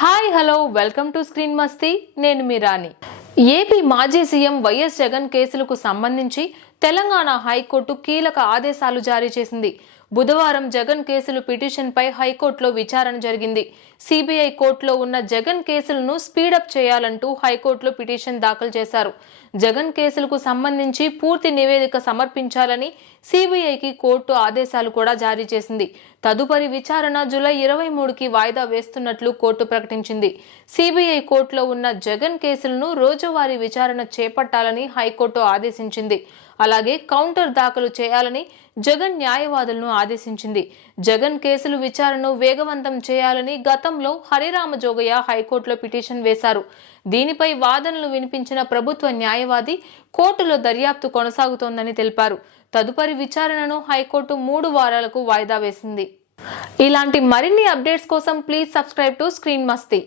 Hi hello welcome to screen మస్తీ. నేను మీ రాణి. AP మాజీ CM YS Jagan కేసులకు సంబంధించి తెలంగాణ హైకోర్టు కీలక ఆదేశాలు జారీ చేసింది. బుధవారం జగన్ కేసులు పిటిషన్పై హైకోర్టులో విచారణ జరిగింది. సిబిఐ కోర్టులో ఉన్న జగన్ కేసులను స్పీడప్ చేయాలంటూ హైకోర్టులో పిటిషన్ దాఖలు చేశారు. జగన్ కేసులకు సంబంధించి పూర్తి నివేదిక సమర్పించాలని సిబిఐకి కోర్టు ఆదేశాలు కూడా జారీ చేసింది. తదుపరి విచారణ జూలై 23కి వాయిదా వేస్తున్నట్లు కోర్టు ప్రకటించింది. సిబిఐ కోర్టులో ఉన్న జగన్ కేసులను రోజువారీ విచారణ చేపట్టాలని హైకోర్టు ఆదేశించింది. అలాగే కౌంటర్ దాఖలు చేయాలని జగన్ న్యాయవాదులను ఆదేశించింది. జగన్ కేసులు విచారణను వేగవంతం చేయాలని గతంలో హరిరామ జోగయ్య హైకోర్టులో పిటిషన్ వేశారు. దీనిపై వాదనలు వినిపించిన ప్రభుత్వ న్యాయవాది కోర్టులో దర్యాప్తు కొనసాగుతోందని తెలిపారు. తదుపరి విచారణను హైకోర్టు 3 వారాలకు వాయిదా వేసింది. ఇలాంటి మరిన్ని అప్డేట్స్ కోసం please subscribe to screen Masti.